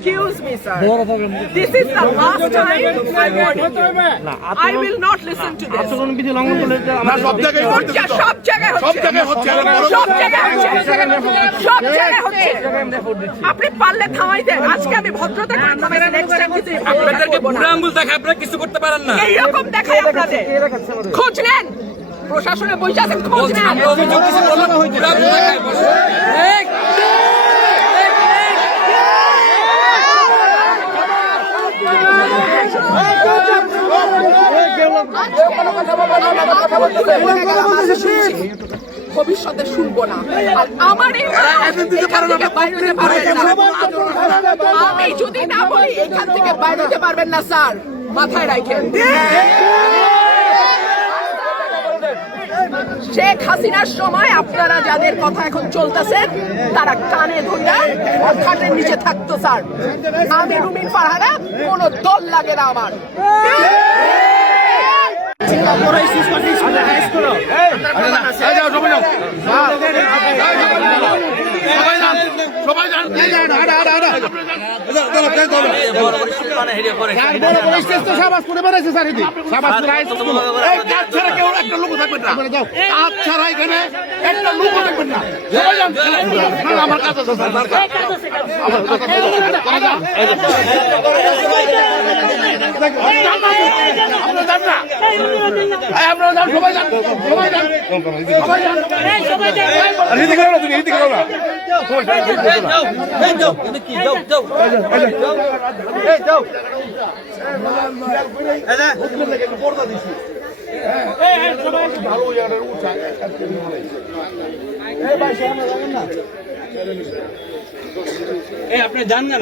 Excuse me, sir. This is the last time I warn you. I will not listen to this. আচরণবিধি লঙ্ঘন করলে যে না, সব জায়গায় হচ্ছে তো। সব জায়গায় সব জায়গায় হচ্ছে। সব জায়গায় সব জায়গায় হচ্ছে। আপনি পারলে থামাই দেন। আজকে আমি ভদ্রতা করে থামাইছি, next time কিন্তু আপনাদেরকে বুড়া আঙ্গুল দেখায় আপনারা কিছু করতে পারেন না। এইরকম দেখাই আপনাদের। খোঁজ নেন, প্রশাসনে বসে আছেন, খোঁজ বলছি নেন। আমরা অভিযোগ কিছু বললাম বুড়া আঙ্গুল দেখায় বসে। ভবিষ্যতে শুনবো না। আর আমার এই এখান থেকে বাইরে হতে পারবেন না। আমি যদি না বলি এখান থেকে বাইরে হতে পারবেন না স্যার, মাথায় রাখেন। শেখ হাসিনার সময় আপনারা যাদের কথা এখন চলতেছেন তারা কানে ধরে খাটের নিচে থাকতো স্যার। আমি রুমিন ফারহানা, কোনো দল লাগে না আমার। আমার কাছে সবাই যান, সবাই যান, সবাই যান, সবাই যান। রীতি করো না, তুমি রীতি করো না। আপনি জান না